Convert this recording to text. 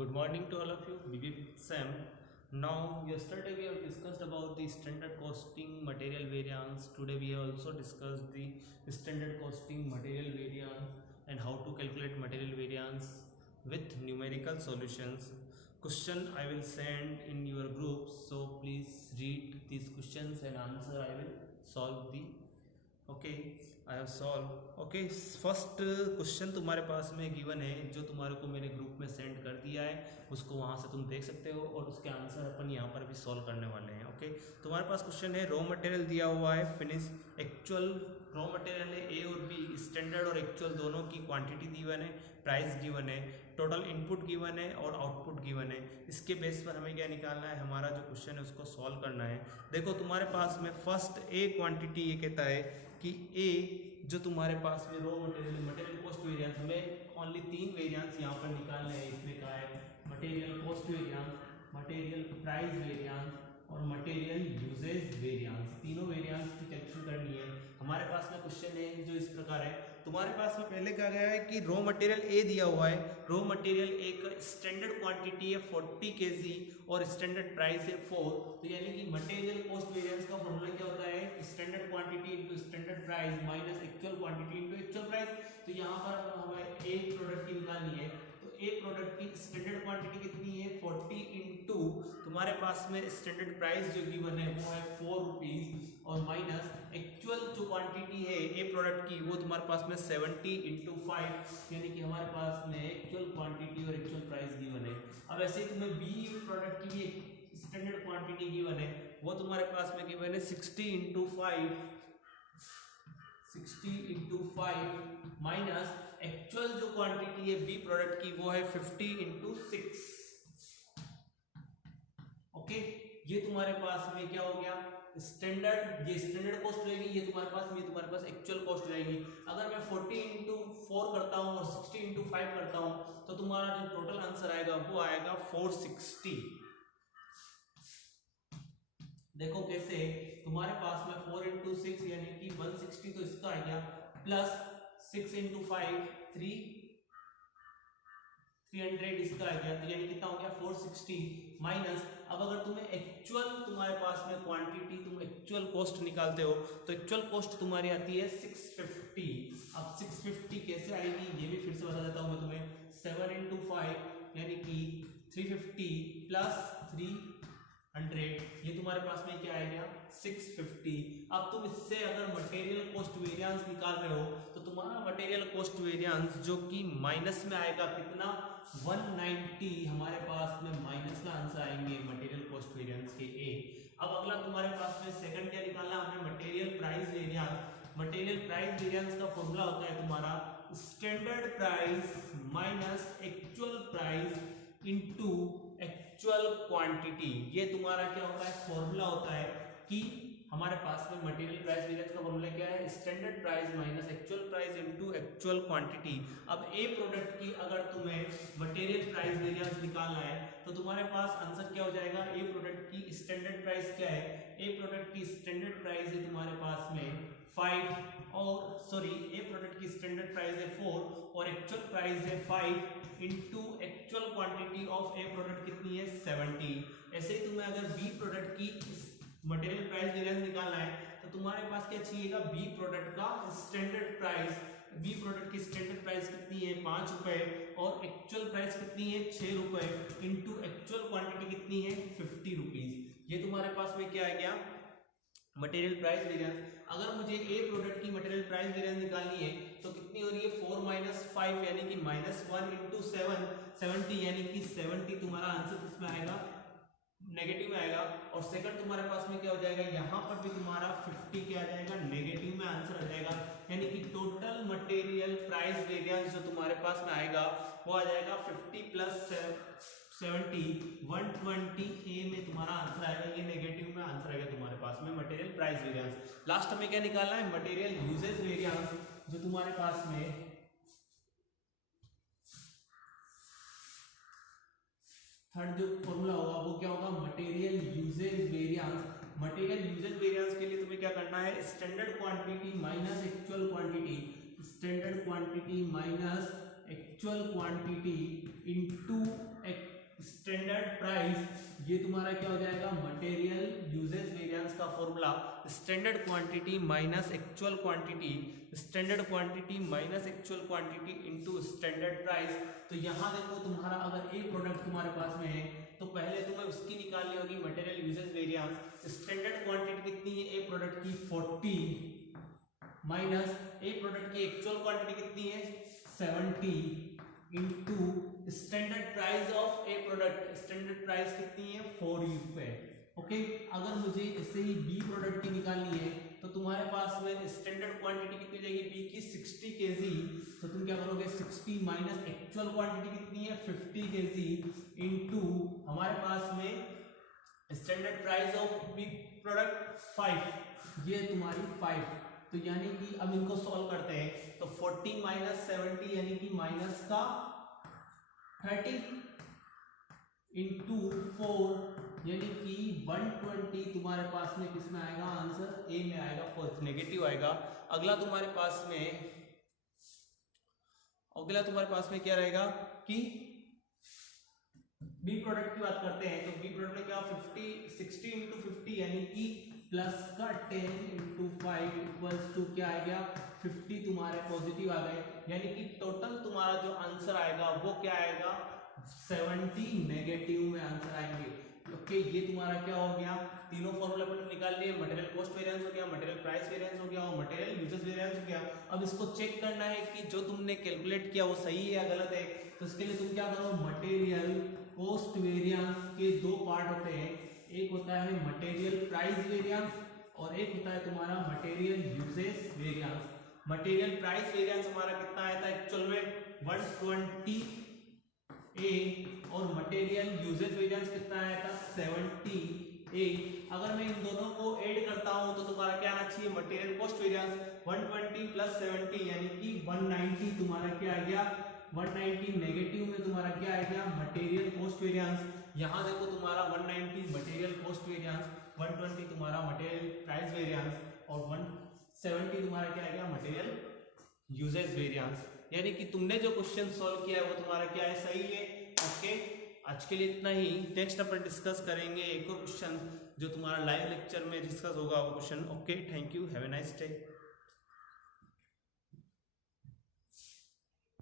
Good morning to all of you. BB Sam. Now, yesterday we have discussed about the standard costing material variance. Today we have also discussed the standard costing material variance and how to calculate material variance with numerical solutions. Question I will send in your group. So please read these questions and answer. I will solve the okay I have solve okay first question तुम्हारे पास में given है जो तुम्हारे को मैंने group में send कर दिया है उसको वहाँ से तुम देख सकते हो और उसके आंसर अपन यहाँ पर भी सॉल्व करने वाले हैं। ओके तुम्हारे पास क्वेश्चन है रॉ मटेरियल दिया हुआ है फिनिश एक्चुअल रॉ मटेरियल है ए और बी स्टैंडर्ड और एक्चुअल दोनों की क्वांटिटी गिवन है प्राइस गिवन है टोटल इनपुट गिवन है और आउटपुट गिवन है। इसके बेस पर हमें क्या निकालना है हमारा जो क्वेश्चन है उसको सॉल्व करना है। देखो तुम्हारे पास में फर्स्ट ए क्वांटिटी ये कहता है कि ए जो तुम्हारे पास में रॉ मटेरियल कॉस्ट वेरिएंस हमें ओनली तीन वेरिएंस यहाँ पर निकालने हैं। इसमें कहा है material cost variance material price variance और मटेरियल यूजेज वेरिएंस तीनों वेरिएंस की कैलकुलेशन करनी है। हमारे पास में क्वेश्चन है जो इस प्रकार है तुम्हारे पास में पहले कहा गया है कि रॉ मटेरियल ए दिया हुआ है रॉ मटेरियल ए का स्टैंडर्ड क्वांटिटी है 40 kg और स्टैंडर्ड प्राइस है 4। तो यानी कि मटेरियल कॉस्ट वेरिएंस का फॉर्मूला क्या होता है standard quantity into standard price minus actual quantity into actual price. तो यहाँ पर हमें एक प्रोडक्ट की निकालनी है तो एक प्रोडक्ट की स्टैंडर्ड क्वांटिटी कितनी है 40 इंटू तुम्हारे पास में स्टैंडर्ड प्राइस जो गिवन है वो है 4 रुपीज और माइनस एक्चुअल जो क्वांटिटी है ए प्रोडक्ट की वो तुम्हारे पास में 70 इंटू 5 यानी कि हमारे पास में एक्चुअल क्वांटिटी और एक्चुअल प्राइस गिवन है। अब ऐसे ही तुम्हें बी प्रोडक्ट की भी स्टैंडर्ड क्वांटिटी गिवन है वो तुम्हारे पास में गिवन है 60 इंटू 5 माइनस एक्चुअल जो क्वांटिटी है बी प्रोडक्ट की वो है 50 इंटू 6। ओके ये तुम्हारे पास में क्या हो गया स्टैंडर्ड ये स्टैंडर्ड कॉस्ट रहेगी ये तुम्हारे पास एक्चुअल कॉस्ट रहेगी। अगर मैं 40 इंटू 4 करता हूं और 60 इंटू 5 करता हूं तो तुम्हारा जो टोटल आंसर आएगा वो आएगा 460। देखो कैसे तुम्हारे पास में 4 इंटू 6 यानी कि 160 तो इसका आ गया प्लस 6 इंटू 5 300 इसका आ गया तो यानी कितना हो गया 460 माइनस अब अगर तुम्हें एक्चुअल तुम्हारे पास में क्वांटिटी तुम एक्चुअल कॉस्ट निकालते हो तो एक्चुअल कॉस्ट तुम्हारी आती है 650। अब 650 कैसे आएगी ये भी फिर से बता देता हूं मैं तुम्हें 7 इंटू 5 यानी कि 350 प्लस 300 ये तुम्हारे पास में क्या आएगा 650। अब तुम इससे अगर मटेरियल कॉस्ट वेरिएंस निकाल रहे हो तो तुम्हारा मटेरियल कॉस्ट वेरिएंस जो कि माइनस में आएगा कितना 190 हमारे पास में माइनस का आंसर आएंगे मटेरियल कॉस्ट वेरिएंस के ए। अब अगला तुम्हारे पास में सेकंड क्या निकालना हमें material price variance. Material price variance का फॉर्मूला होता है तुम्हारा standard price minus actual price into actual quantity. ये तुम्हारा क्या होता है फॉर्मूला होता है कि हमारे पास में मटेरियल प्राइस वेरिएंस का फॉर्मूला क्या है standard price minus actual price into actual quantity. अब ए प्रोडक्ट की अगर तुम्हें मटेरियल प्राइस वेरिएंस निकालना है तो तुम्हारे पास आंसर क्या हो जाएगा ए प्रोडक्ट की स्टैंडर्ड प्राइस क्या है ए प्रोडक्ट की स्टैंडर्ड प्राइस है तुम्हारे पास में 5 और सॉरी ए प्रोडक्ट की स्टैंडर्ड प्राइस है 4 और एक्चुअल प्राइस है 5 into actual quantity of A product कितनी है 70। ऐसे ही तुम्हें अगर बी प्रोडक्ट की मटेरियल प्राइस वेरिएंस निकालना है तो तुम्हारे पास क्या चाहिएगा बी प्रोडक्ट का स्टैंडर्ड प्राइस। बी प्रोडक्ट की स्टैंडर्ड प्राइस कितनी है 5 रुपए और एक्चुअल प्राइस कितनी है 6 रुपए इनटू एक्चुअल क्वांटिटी कितनी है 50 रुपीज। ये तुम्हारे पास में क्या आ गया मटेरियल प्राइस वेरिएंस। अगर मुझे ए प्रोडक्ट की मटेरियल प्राइस वेरिएंस निकालनी है तो कितनी हो रही है 4 माइनस 5 यानी कि -1 इंटू 70 यानी कि 70 तुम्हारा आंसर किसमें आएगा नेगेटिव में आएगा। और सेकंड तुम्हारे पास में क्या हो जाएगा यहाँ पर भी तुम्हारा 50 क्या आ जाएगा नेगेटिव में आंसर आ जाएगा यानी कि टोटल मटेरियल प्राइस वेरिएंस जो तुम्हारे पास में आएगा वो आ जाएगा 50 प्लस 70 120 ए में तुम्हारा आंसर आएगा। ये नेगेटिव में आंसर आएगा तुम्हारे पास में मटेरियल प्राइस वेरिएंस। लास्ट में क्या निकालना है मटेरियल यूजेज वेरिएंस जो तुम्हारे पास में थर्ड जो फॉर्मूला होगा वो क्या होगा material usage variance. Material usage variance के लिए तुम्हें क्या करना है standard quantity minus actual quantity standard quantity minus actual quantity into standard price, ये तुम्हारा क्या हो जाएगा, मटेरियल यूजेज वेरिएंस का formula standard quantity minus actual quantity, standard quantity minus actual quantity into standard price. तो यहाँ देखो तुम्हारा अगर एक प्रोडक्ट तुम्हारे पास में है तो पहले तुम्हें उसकी निकालनी होगी material usage variance. Standard quantity कितनी है एक प्रोडक्ट की 40 माइनस एक प्रोडक्ट की एक्चुअल क्वांटिटी कितनी है 70 into standard price of A product, standard price कितनी है 4 रुपए। ओके, अगर मुझे इससे ही बी प्रोडक्ट की निकालनी है तो तुम्हारे पास में स्टैंडर्ड क्वांटिटी कितनी हो जाएगी बी की 60 केजी, तो तुम क्या करोगे 60 माइनस एक्चुअल क्वांटिटी कितनी है 50 केजी इनटू हमारे पास में standard price of B product 5, ये तुम्हारी 5। तो यानी कि अब इनको सॉल्व करते हैं तो 40 माइनस 70 यानी कि माइनस का 30 इंटू 4 यानी कि 120 तुम्हारे पास में किसमें आएगा आंसर ए में आएगा, फर्स्ट नेगेटिव आएगा। अगला तुम्हारे पास में क्या रहेगा कि बी प्रोडक्ट की बात करते हैं तो बी प्रोडक्ट में क्या 60 इंटू 50 यानी कि प्लस का 10 इंटू 5 इक्वल्स टू क्या आ गया 50 तुम्हारे पॉजिटिव आ गए, यानी कि टोटल तुम्हारा जो आंसर आएगा वो क्या आएगा 70 नेगेटिव में आंसर आएंगे। ओके, ये तुम्हारा क्या हो गया, तीनों फॉर्मूला अपन निकाल लिए, मटेरियल कॉस्ट वेरिएंस हो गया, मटेरियल प्राइस वेरिएंस हो गया और मटेरियल यूजेज वेरिएंस हो गया। अब इसको चेक करना है कि जो तुमने कैलकुलेट किया वो सही है या गलत है। तो इसके लिए तुम क्या करो, मटेरियल कॉस्ट वेरिएंस के दो पार्ट होते हैं, एक होता है मटेरियल प्राइस वेरिएंस और एक होता है तुम्हारा material usage variance. Material price variance हमारा कितना आया था एक्चुअल में 120 ए और मटेरियल यूजेज वेरिएंस कितना आया था 70 ए। अगर मैं इन दोनों को ऐड करता हूं तो तुम्हारा क्या आना चाहिए मटेरियल कॉस्ट वेरिएंस 120 प्लस 70 यानी कि 190 तुम्हारा क्या आ गया 190 नेगेटिव में तुम्हारा क्या आ गया मटेरियल कॉस्ट वेरिएंस। यहाँ देखो तुम्हारा 190 मटेरियल कॉस्ट वेरिएंस, 120 तुम्हारा मटेरियल प्राइस वेरिएंस और 170 तुम्हारा क्या आ गया मटेरियल यूजेज वेरिएंस। यानी कि तुमने जो क्वेश्चन सॉल्व किया है वो तुम्हारा क्या है सही है। ओके, आज के लिए इतना ही। नेक्स्ट अपन डिस्कस करेंगे एक और क्वेश्चन जो तुम्हारा लाइव लेक्चर में डिस्कस होगा वो question. Okay, thank you, have a nice day.